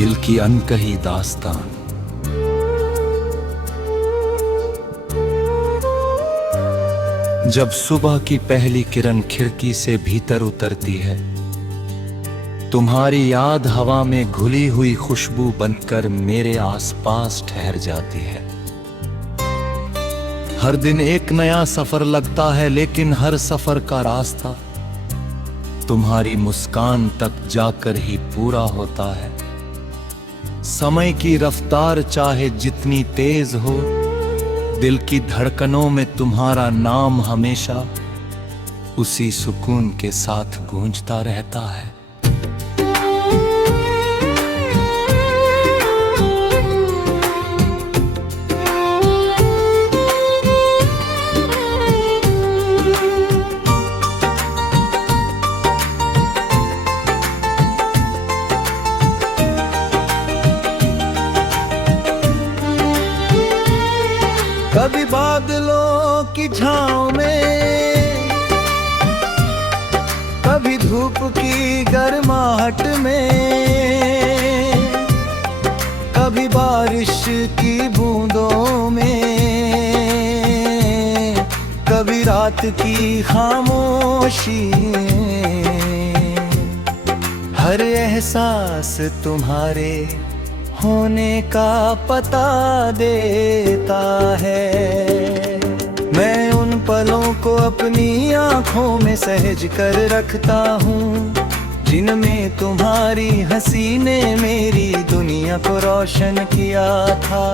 दिल की अनकही दास्तान। जब सुबह की पहली किरण खिड़की से भीतर उतरती है, तुम्हारी याद हवा में घुली हुई खुशबू बनकर मेरे आसपास ठहर जाती है। हर दिन एक नया सफर लगता है, लेकिन हर सफर का रास्ता तुम्हारी मुस्कान तक जाकर ही पूरा होता है। समय की रफ्तार चाहे जितनी तेज हो, दिल की धड़कनों में तुम्हारा नाम हमेशा उसी सुकून के साथ गूंजता रहता है। कभी बादलों की छाँव में, कभी धूप की गर्माहट में, कभी बारिश की बूंदों में, कभी रात की खामोशी। हर एहसास तुम्हारे होने का पता देता है। मैं उन पलों को अपनी आँखों में सहेज कर रखता हूँ, जिनमें तुम्हारी हंसी ने मेरी दुनिया को रोशन किया था।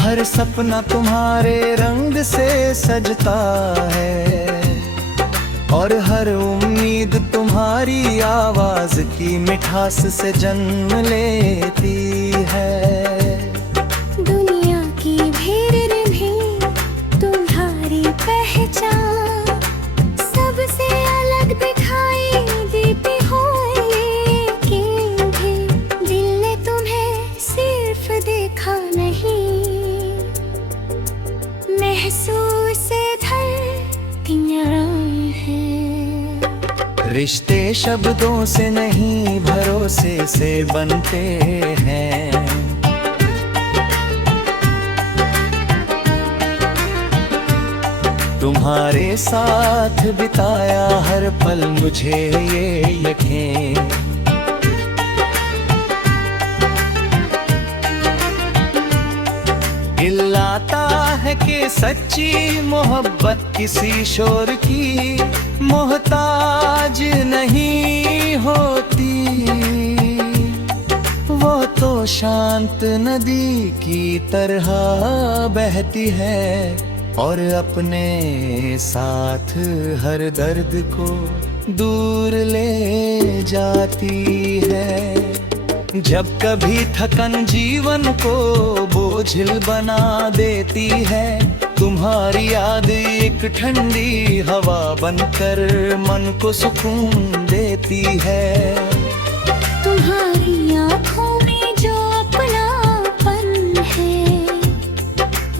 हर सपना तुम्हारे रंग से सजता है, और हर उम्मीद तुम्हारी आवाज की मिठास से जन्म लेती है। दुनिया की भीड़ भी तुम्हारी पहचान सबसे अलग दिखाई देती हो, लेकिन भी दिल ने तुम्हें सिर्फ देखा नहीं, महसूस धड़कन है। रिश्ते शब्दों से नहीं, भरोसे से बनते हैं। तुम्हारे साथ बिताया हर पल मुझे ये यकीन, दिल आता है कि सच्ची मोहब्बत किसी शोर की मोहताज नहीं होती। वो तो शांत नदी की तरह बहती है, और अपने साथ हर दर्द को दूर ले जाती है। जब कभी थकन जीवन को बोझिल बना देती है, तुम्हारी याद एक ठंडी हवा बनकर मन को सुकून देती है। तुम्हारी आँखों में जो अपनापन है,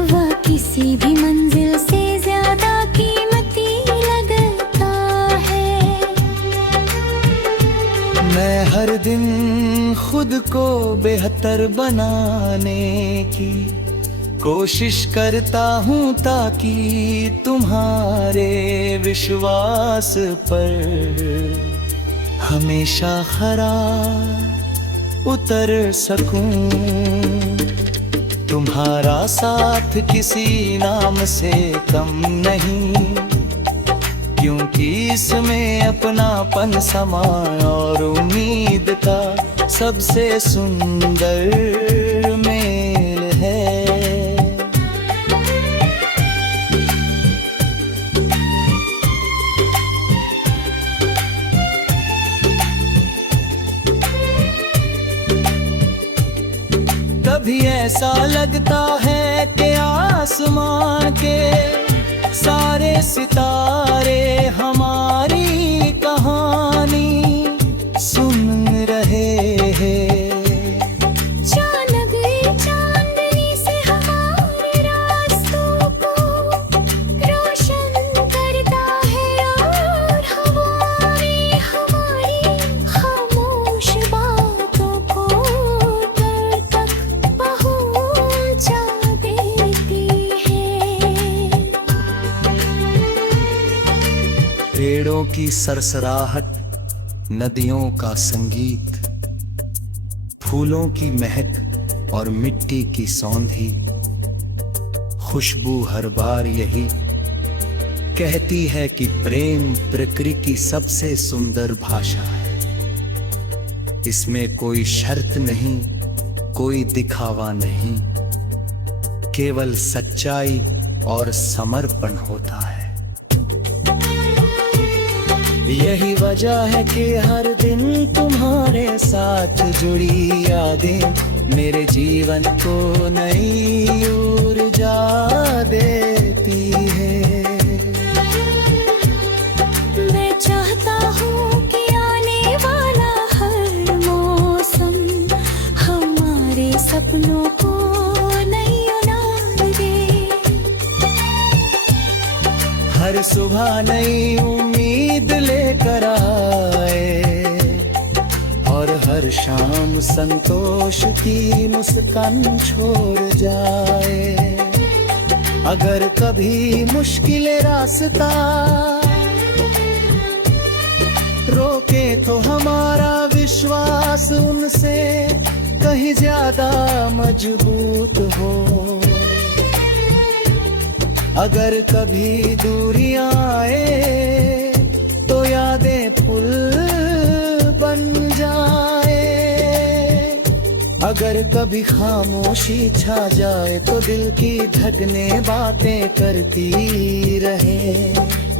वह किसी भी मंजिल से ज्यादा कीमती लगता है। मैं हर दिन खुद को बेहतर बनाने की कोशिश करता हूँ, ताकि तुम्हारे विश्वास पर हमेशा खरा उतर सकूं। तुम्हारा साथ किसी नाम से कम नहीं, क्योंकि इसमें अपनापन समा और उम्मीद का सबसे सुंदर मेल है। कभी ऐसा लगता है कि आसमां के सारे सितारे हमारी कहानी सुन रहे हैं। चांदनी से हमारे रास्तों को रोशन करता है, और हमारी खामोश पक्षियों की सरसराहट, नदियों का संगीत, फूलों की महक और मिट्टी की सौंधी खुशबू हर बार यही कहती है कि प्रेम प्रकृति की सबसे सुंदर भाषा है। इसमें कोई शर्त नहीं, कोई दिखावा नहीं, केवल सच्चाई और समर्पण होता है। यही वजह है कि हर दिन तुम्हारे साथ जुड़ी यादें मेरे जीवन को नई ऊर्जा देती है। मैं चाहता हूँ कि आने वाला हर मौसम हमारे सपनों को नई उड़ान दे। हर सुबह नई उम्मीद लेकर आए और हर शाम संतोष की मुस्कान छोड़ जाए। अगर कभी मुश्किल रास्ता रोके तो हमारा विश्वास उनसे कहीं ज्यादा मजबूत हो। अगर कभी दूरियां आए तो यादें पुल बन जाए। अगर कभी खामोशी छा जाए तो दिल की धड़कनें बातें करती रहे।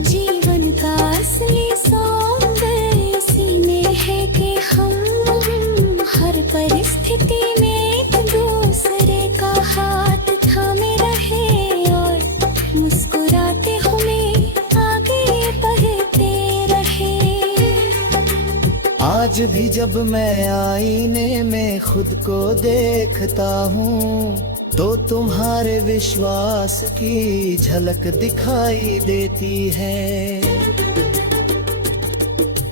जीवन का असली सौंदर्य इसी में है कि हम हर परिस्थिति में एक दूसरे का हाथ थामे रहे और मुस्कुराते हुए आगे बढ़ते रहे। आज भी जब मैं आईने में खुद को देखता हूँ तो तुम्हारे विश्वास की झलक दिखाई देती है।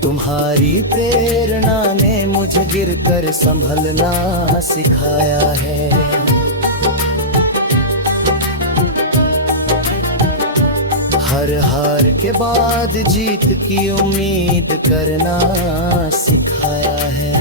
तुम्हारी प्रेरणा ने मुझे गिरकर संभलना सिखाया है। हर हार के बाद जीत की उम्मीद करना सिखाया है।